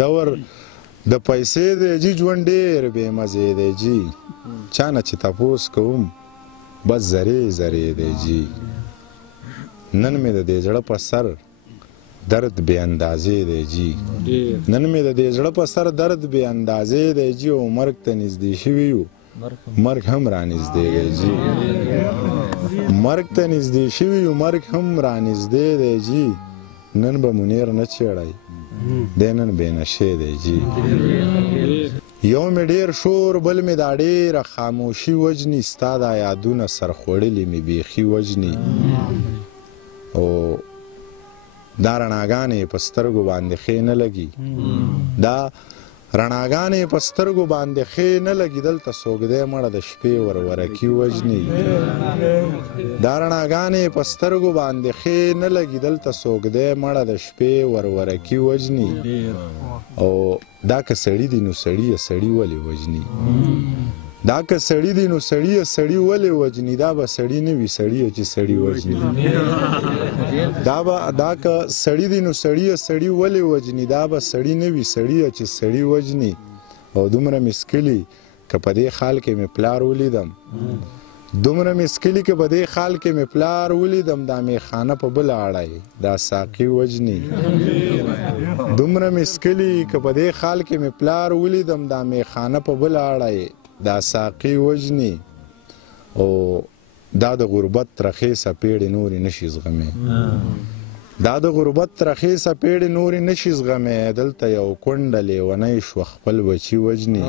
دور د پیسې دی جي ژوند ډېر بې مزې دی جي چا نه چې تپوس کوم بس زرې زرې دی جي نن مې د دې زړه په سر درد بې اندازې دی جي نن مې د دې زړه په سر درد بې اندازې دی جي او مرګ ته نږدې شوي یو مرګ هم رانږدې دی جي مرګ ته نږدې شوي یو مرګ هم رانږدې دی جي نن به منیر نه چېړی دی نن بې نشې دی جي یو مې ډېر شور بل مې دا ډېره خاموشي وجني ستا دا یادونه سرخوړلي مې بیخي وجني او دا رڼاګانې په سترګو باندې ښې نه لګي دا رڼاګانې په سترګو باندې ښې نه لګي دلته څوک دی مړه د شپې ورورکي وژني دا رڼاګانې په سترګو باندې ښې نه لګي دلته څوک دی مړه د شپې ورورکي وژني او دا که سړي دي نو سړي یې سړي ولې وژني دا که سړي دي نو سړي یې سړي ولې وژني دا به سړي نه وي سړي چې سړي وژني دا که سړي دي نو سړي یې سړي ولې وژني دا به سړي نه وي سړي چې سړي وژني او دومره مسکلي که په دې حال کې مې پلار ولیدم دومره مسکلي که په دې حال کې مې پلار ولیدم دا میخانه په بله اړی دا ساقي وژني دومره مسکلي که په دې حال کې مې پلار ولیدم دا میخانه په بله اړی دا ساقي وژني او دا د غربت ترخې څپېړې نورې نشي زغمې دا د غربت ترخې څپېړې نورې نشي زغمې دلته یو کونډه لیونی شوه خپل بچي وژني